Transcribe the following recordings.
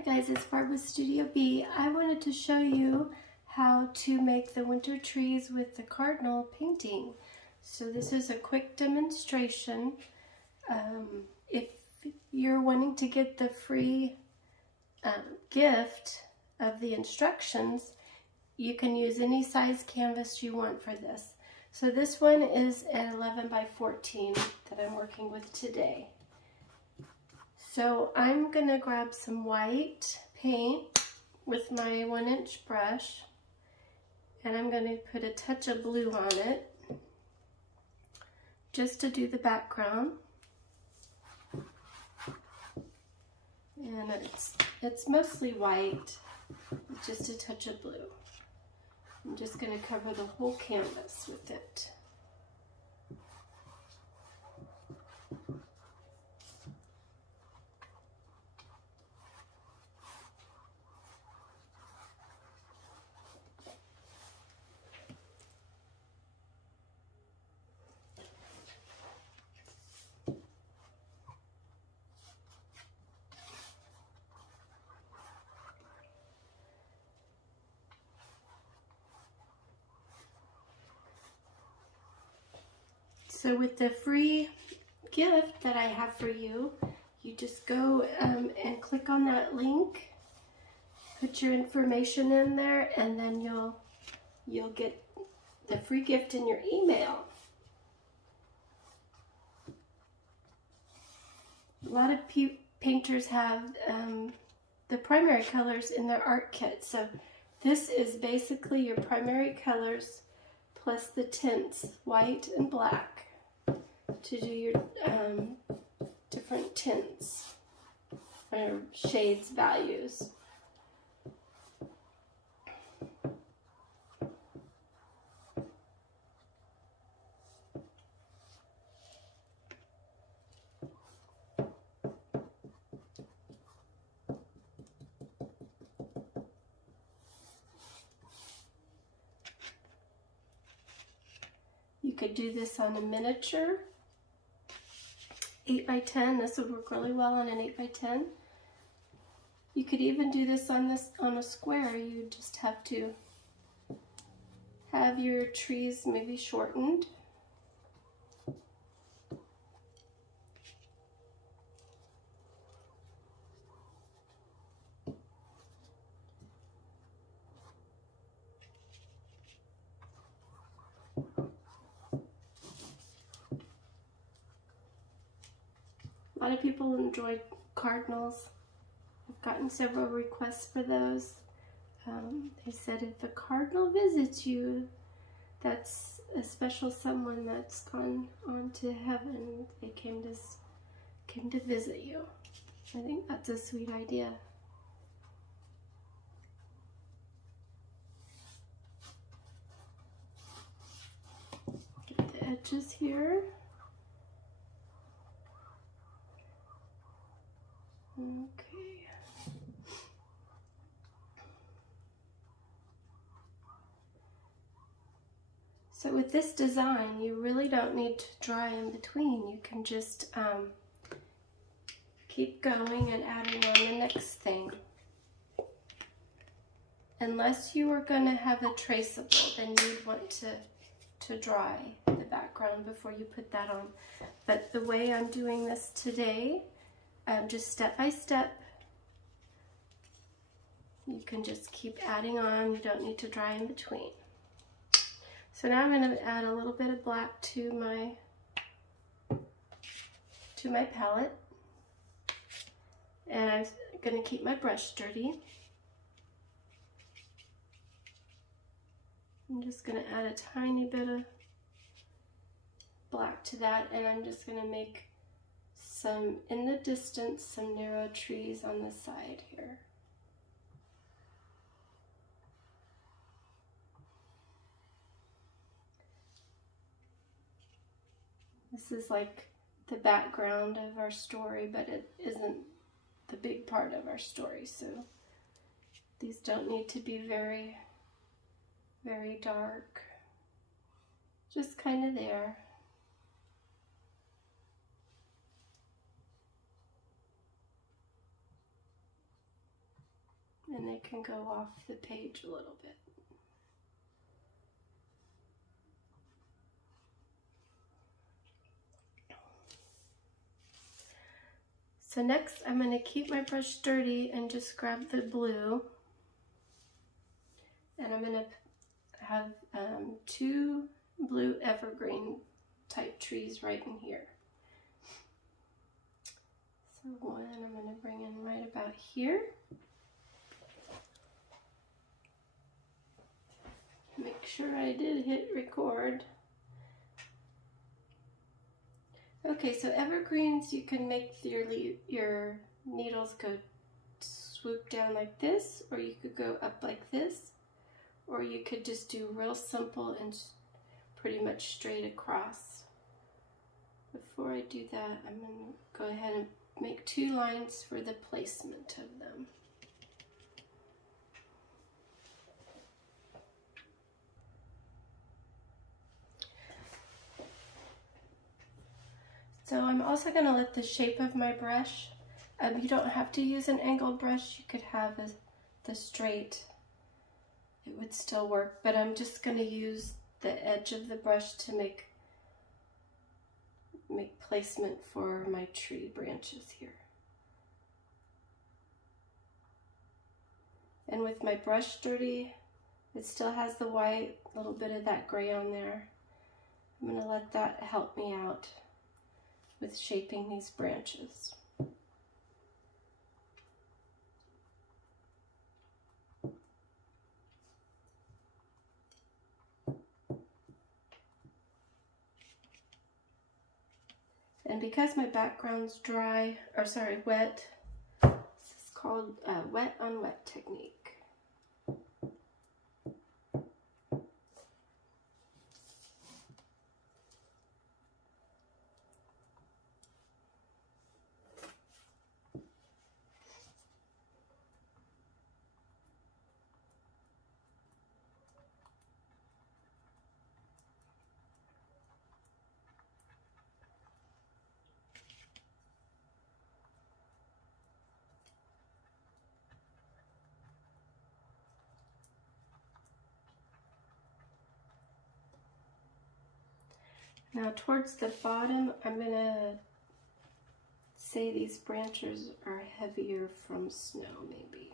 Hi guys, it's Barb with Studio B. I wanted to show you how to make the winter trees with the cardinal painting. So this is a quick demonstration. If you're wanting to get the free gift of the instructions, you can use any size canvas you want for this. So this one is an 11 by 14 that I'm working with today. So I'm going to grab some white paint with my 1-inch brush, and I'm going to put a touch of blue on it just to do the background. And it's mostly white with just a touch of blue. I'm just going to cover the whole canvas with it. So with the free gift that I have for you, you just go and click on that link, put your information in there, and then you'll get the free gift in your email. A lot of painters have the primary colors in their art kit. So this is basically your primary colors plus the tints, white and black, to do your different tints or shades values. You could do this on a miniature 8 by 10. This would work really well on an 8 by 10. You could even do this on a square. You just have to have your trees maybe shortened. A lot of people enjoy cardinals. I've gotten several requests for those. They said if a cardinal visits you, that's a special someone that's gone on to heaven. They came to visit you. I think that's a sweet idea. Get the edges here. Okay. So with this design, you really don't need to dry in between. You can just keep going and adding on the next thing. Unless you are going to have a traceable, then you'd want to dry the background before you put that on. But the way I'm doing this today, just step by step, you can just keep adding on. You don't need to dry in between. So now I'm going to add a little bit of black to my palette, and I'm going to keep my brush dirty. I'm just going to add a tiny bit of black to that, and I'm just going to make some, in the distance, some narrow trees on the side here. This is like the background of our story, but it isn't the big part of our story, so these don't need to be very, very dark. Just kind of there. and they can go off the page a little bit. So next I'm going to keep my brush dirty and just grab the blue, and I'm going to have 2 blue evergreen type trees right in here. So one I'm going to bring in right about here. Make sure I did hit record. Okay, so evergreens, you can make your needles go swoop down like this, or you could go up like this, or you could just do real simple and pretty much straight across. Before I do that, I'm going to go ahead and make 2 lines for the placement of them. So I'm also going to let the shape of my brush, you don't have to use an angled brush, you could have the straight, it would still work, but I'm just going to use the edge of the brush to make placement for my tree branches here. And with my brush dirty, it still has the white, a little bit of that gray on there. I'm going to let that help me out with shaping these branches. And because my background's wet, this is called wet on wet technique. Now towards the bottom, I'm going to say these branches are heavier from snow maybe.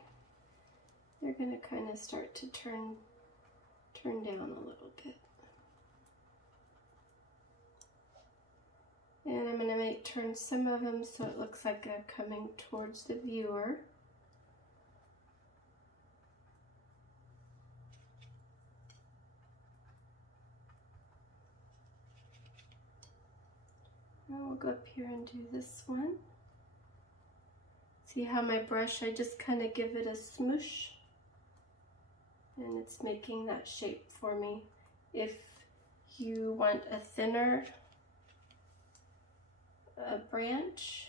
They're going to kind of start to turn down a little bit. And I'm going to turn some of them so it looks like they're coming towards the viewer. Now we'll go up here and do this one. See how my brush, I just kind of give it a smoosh, and it's making that shape for me. If you want a thinner branch,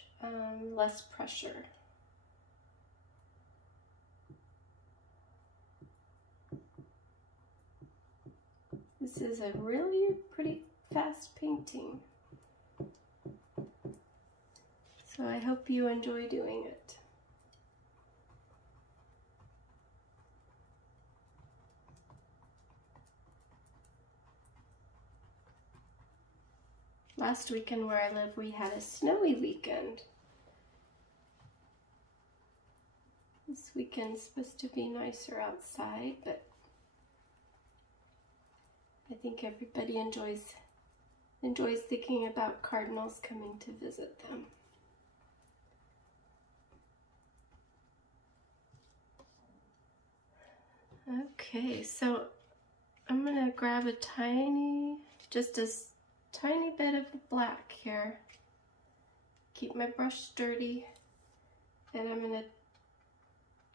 less pressure. This is a really pretty fast painting. So I hope you enjoy doing it. Last weekend where I live, we had a snowy weekend. This weekend's supposed to be nicer outside, but I think everybody enjoys thinking about Cardinals coming to visit them. Okay, so I'm gonna grab just a tiny bit of black here. Keep my brush dirty, and I'm gonna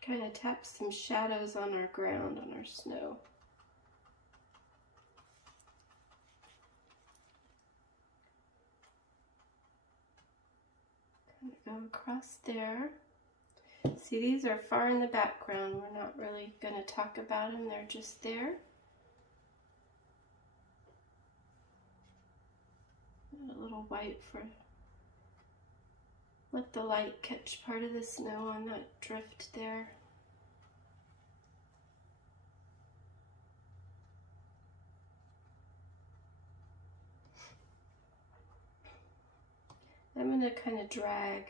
kind of tap some shadows on our ground, on our snow. Kind of go across there. See, these are far in the background. We're not really going to talk about them. They're just there. A little white let the light catch part of the snow on that drift there. I'm going to kind of drag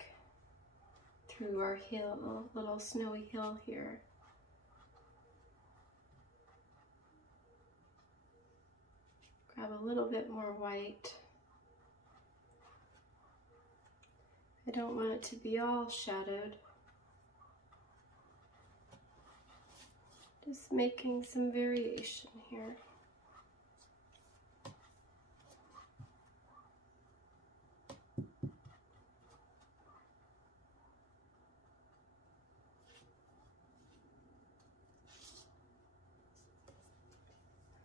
through our hill, little snowy hill here. Grab a little bit more white. I don't want it to be all shadowed. Just making some variation here.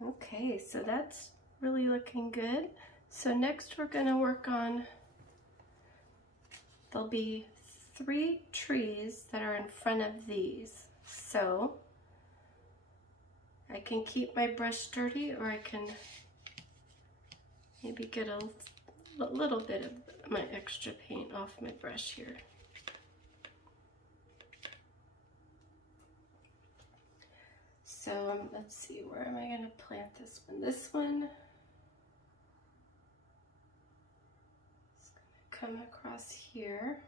Okay, so that's really looking good. So next we're going to work on, there'll be 3 trees that are in front of these. So I can keep my brush dirty, or I can maybe get a little bit of my extra paint off my brush here. So let's see, where am I going to plant this one? This one is going to come across here.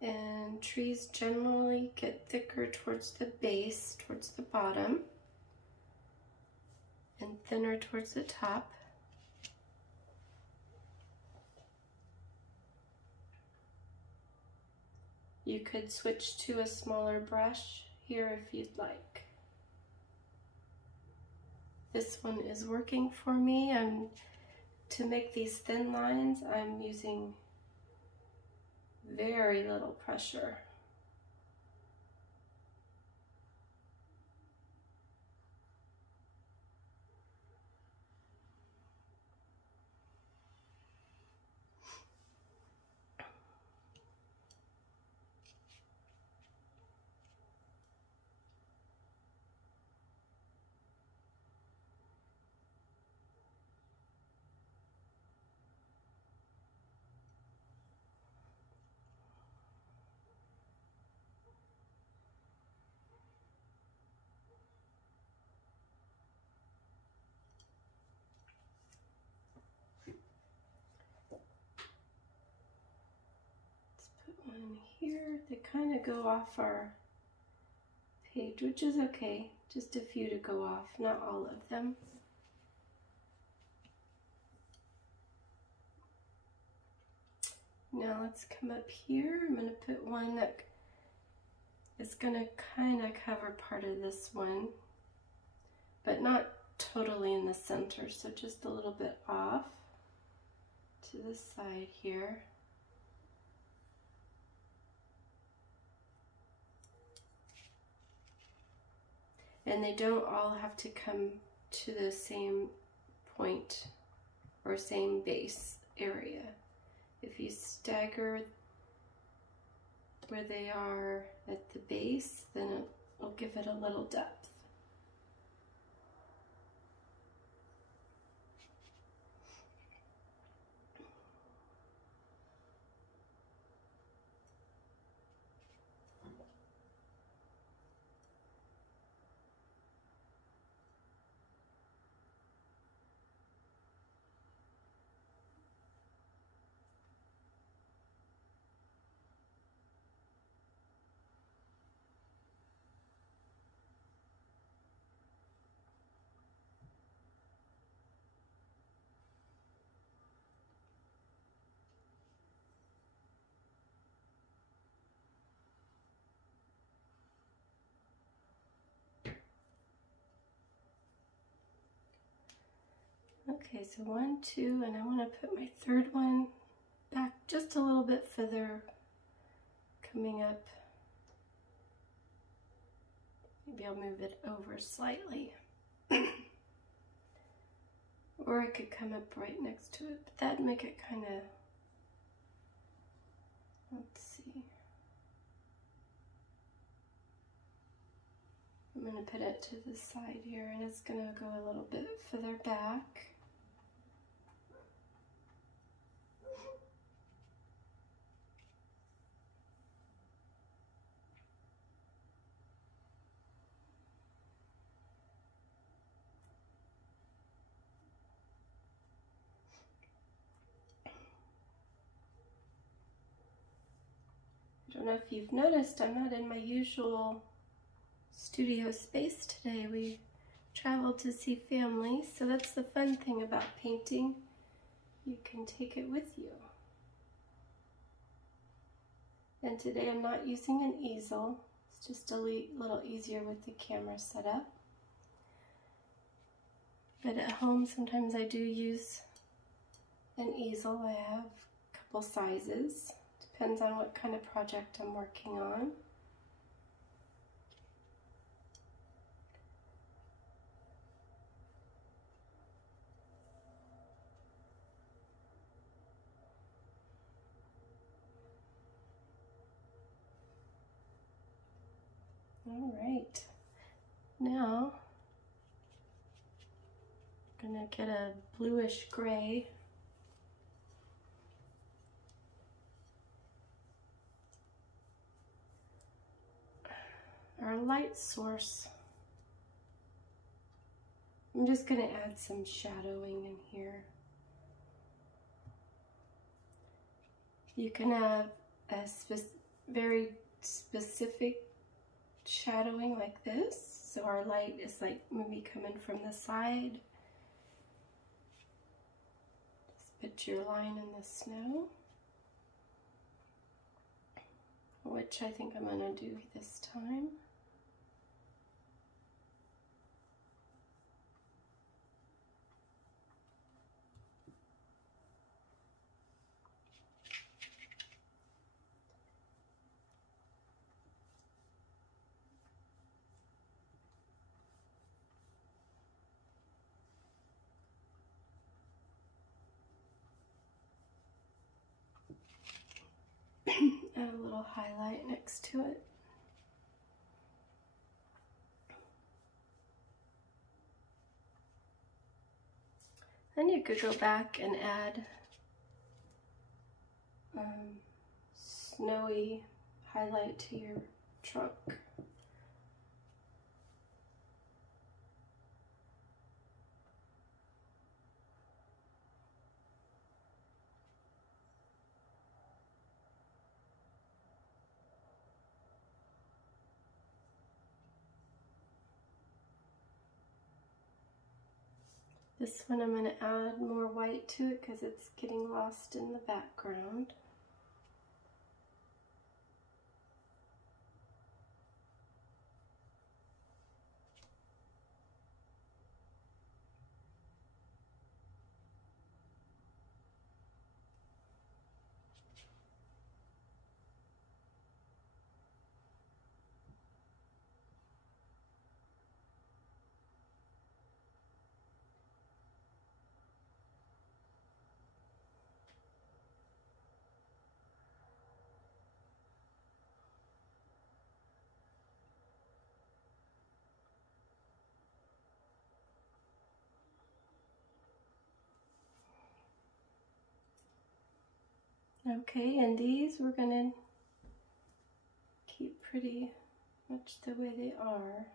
And trees generally get thicker towards the base, towards the bottom, and thinner towards the top. You could switch to a smaller brush here if you'd like. This one is working for me. To make these thin lines, I'm using very little pressure. One here, they kind of go off our page, which is okay. Just a few to go off, not all of them. Now let's come up here. I'm going to put one that is going to kind of cover part of this one, but not totally in the center, so just a little bit off to the side here. And they don't all have to come to the same point or same base area. If you stagger where they are at the base, then it will give it a little depth. Okay, so 1, 2, and I want to put my third one back just a little bit further, coming up. Maybe I'll move it over slightly. Or I could come up right next to it, but that'd make it kind of, let's see. I'm going to put it to the side here, and it's going to go a little bit further back. don't know if you've noticed, I'm not in my usual studio space today. We traveled to see family, so that's the fun thing about painting. You can take it with you. And today I'm not using an easel. It's just a little easier with the camera set up. But at home, sometimes I do use an easel. I have a couple sizes. Depends on what kind of project I'm working on. All right, now I'm gonna get a bluish gray. Our light source. I'm just gonna add some shadowing in here. You can have a very specific shadowing like this. So our light is like maybe coming from the side. Just put your line in the snow, which I think I'm gonna do this time. Add a little highlight next to it. Then you could go back and add snowy highlight to your trunk. This one I'm going to add more white to it because it's getting lost in the background. Okay, and these we're going to keep pretty much the way they are.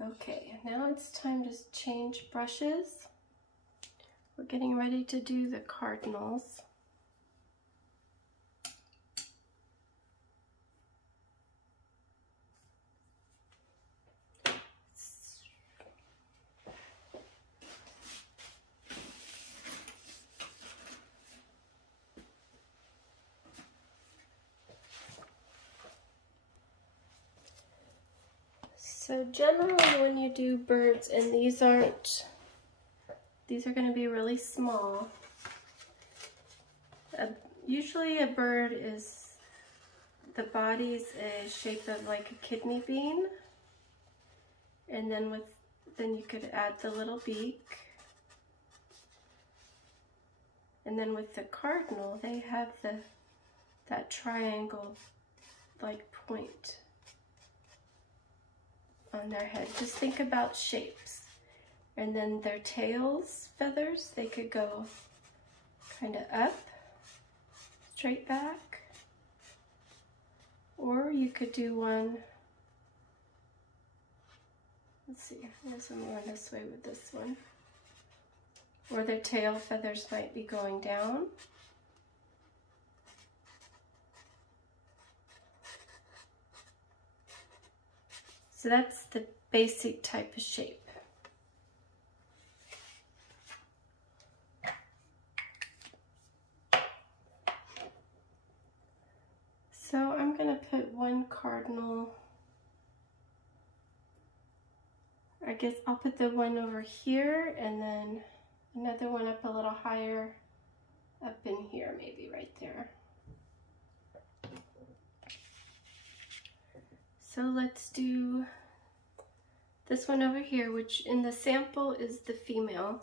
Okay, now it's time to change brushes. We're getting ready to do the Cardinals. So generally when you do birds, and these are going to be really small. Usually a bird is, the body's a shape of like a kidney bean, and then you could add the little beak. And then with the cardinal, they have that triangle like point on their head. Just think about shapes. And then their tails, feathers, they could go kind of up straight back, or you could do one, let's see, there's one going this way with this one, or the tail feathers might be going down. So that's the basic type of shape. So I'm going to put one cardinal, I guess I'll put the one over here and then another one up a little higher up in here, maybe right there. So let's do this one over here, which in the sample is the female.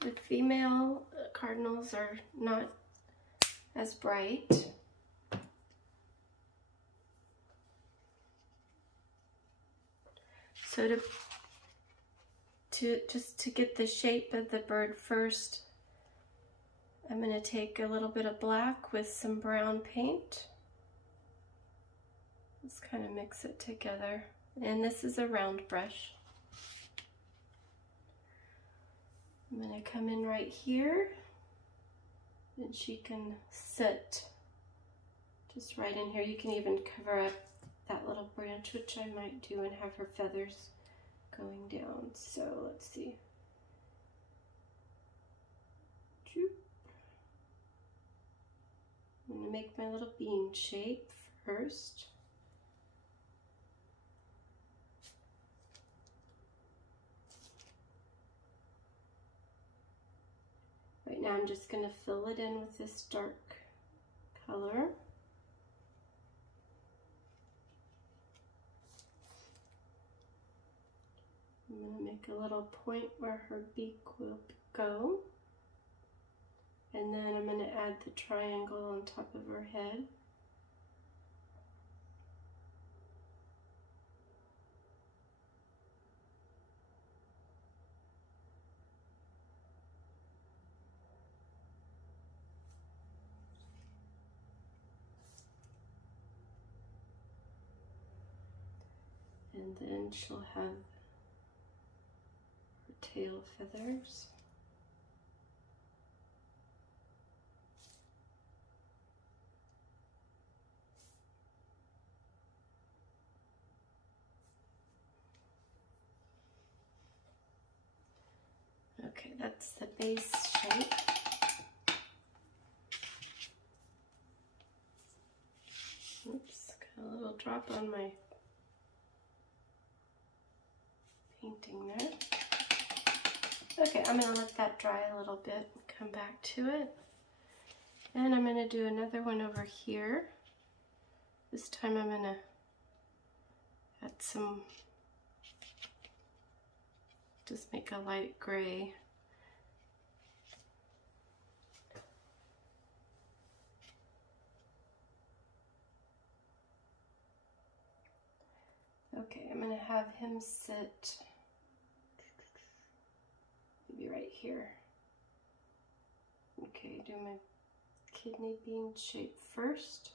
The female cardinals are not as bright. So to get the shape of the bird first, I'm going to take a little bit of black with some brown paint. Let's kind of mix it together. And this is a round brush. I'm going to come in right here, and she can sit just right in here. You can even cover up that little branch, which I might do, and have her feathers going down. So let's see. I'm going to make my little bean shape first. Right now I'm just going to fill it in with this dark color. I'm going to make a little point where her beak will go. And then I'm going to add the triangle on top of her head. And then she'll have her tail feathers. Okay, that's the base shape. Oops, got a little drop on my painting there. Okay, I'm going to let that dry a little bit and come back to it. And I'm going to do another one over here. This time I'm going to add some, just make a light gray. Okay, I'm going to have him sit maybe right here. Okay, do my kidney bean shape first.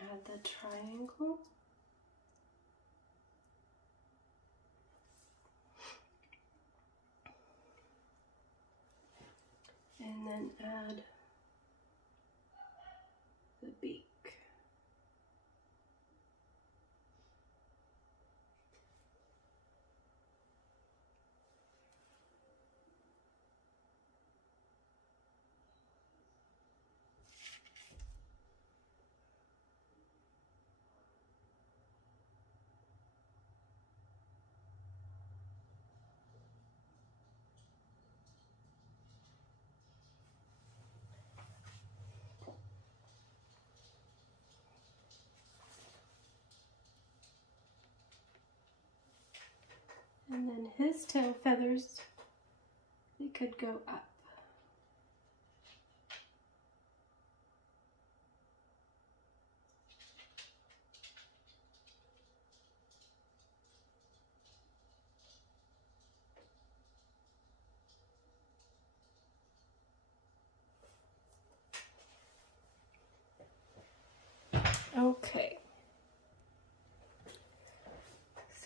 Add the triangle. And then add the beak. And then his tail feathers, they could go up.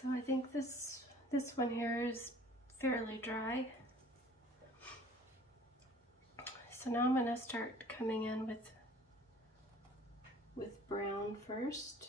So I think this one here is fairly dry. So now I'm going to start coming in with brown first.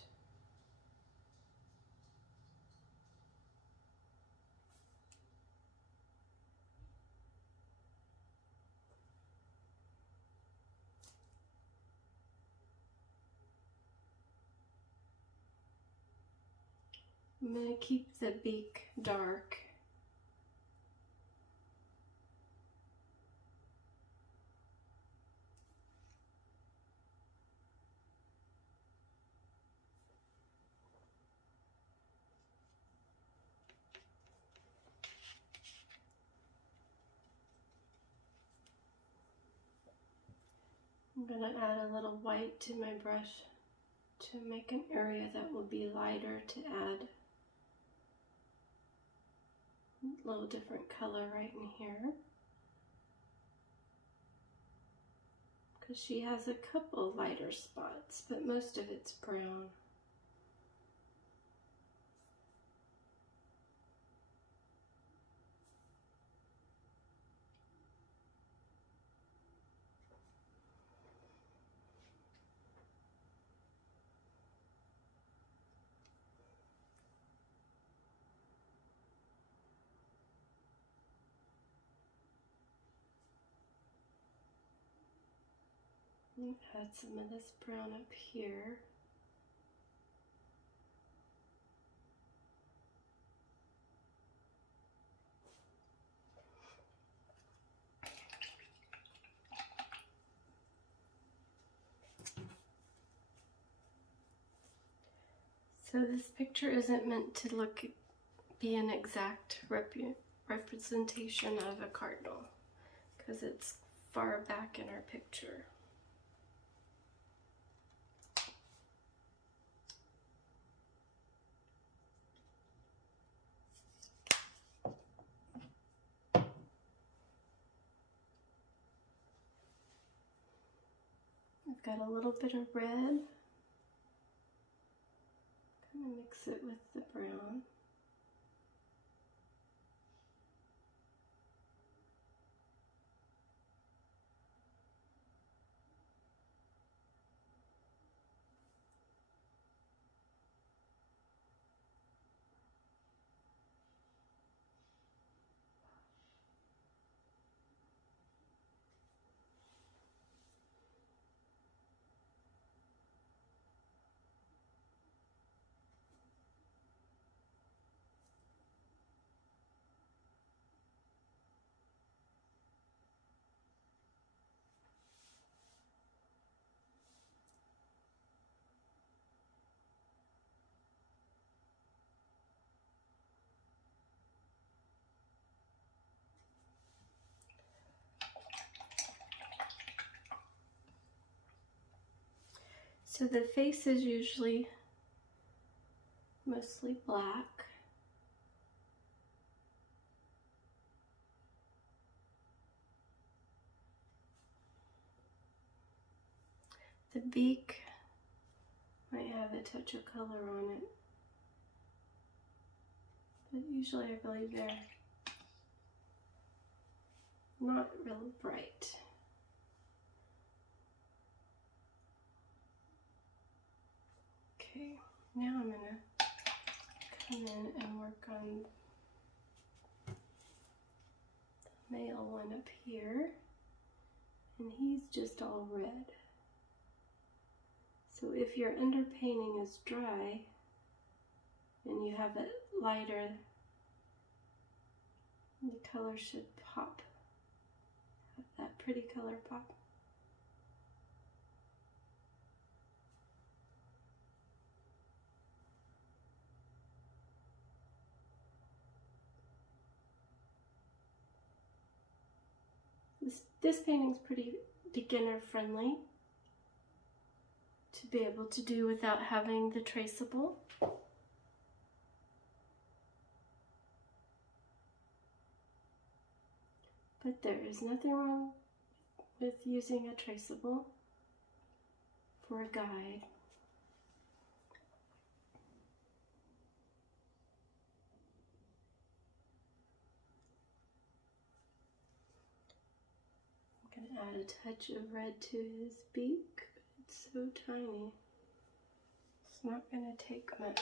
I'm going to keep the beak dark. I'm going to add a little white to my brush to make an area that will be lighter, to add a little different color right in here. Because she has a couple lighter spots, but most of it's brown. Add some of this brown up here. So this picture isn't meant to be an exact representation of a cardinal, because it's far back in our picture. I've got a little bit of red. Kind of mix it with the brown. So the face is usually mostly black. The beak might have a touch of color on it, but usually I believe they're not real bright. Okay, now I'm gonna come in and work on the male one up here, and he's just all red. So if your underpainting is dry and you have it lighter, the color should pop, have that pretty color pop. This painting's pretty beginner friendly to be able to do without having the traceable. But there is nothing wrong with using a traceable for a guide. Add a touch of red to his beak. It's so tiny. It's not going to take much.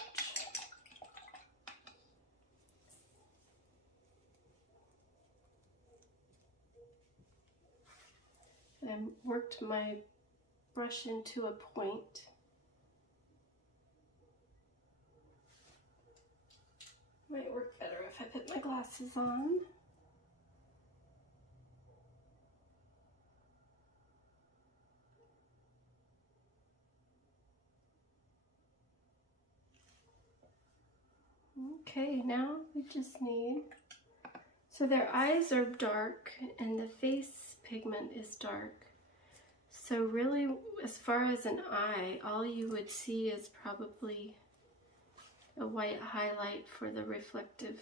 I worked my brush into a point. Might work better if I put my glasses on. Okay, now we just need, so their eyes are dark and the face pigment is dark. So really, as far as an eye, all you would see is probably a white highlight for the reflective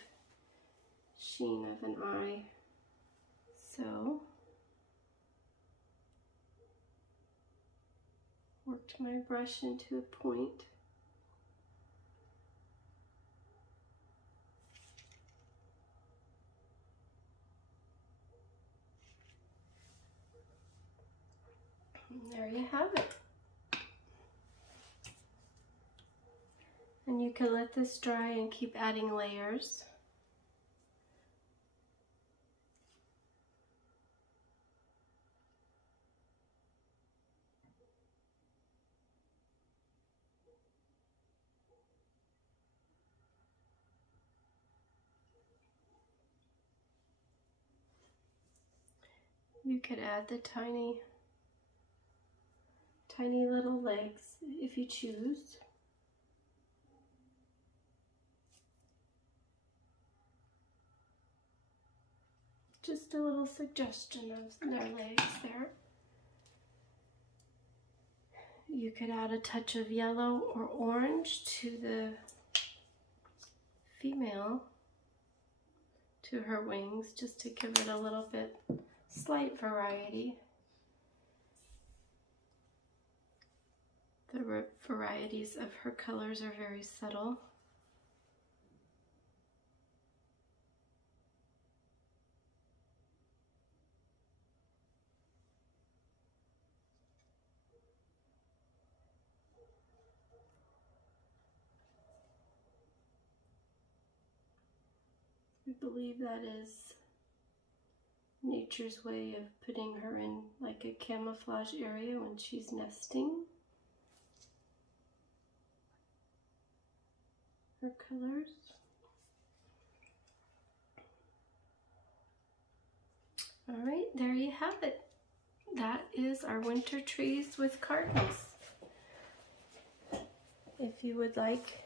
sheen of an eye. So, worked my brush into a point. And there you have it. And you can let this dry and keep adding layers. You could add the tiny little legs if you choose. Just a little suggestion of their legs there. You could add a touch of yellow or orange to the female, to her wings, just to give it a little bit slight variety. The varieties of her colors are very subtle. I believe that is nature's way of putting her in like a camouflage area when she's nesting. Her colors. All right, there you have it. That is our winter trees with cardinals. If you would like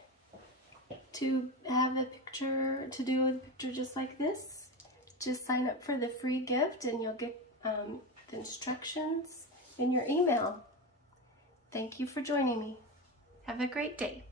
to have a picture, to do a picture just like this, just sign up for the free gift and you'll get the instructions in your email. Thank you for joining me. Have a great day.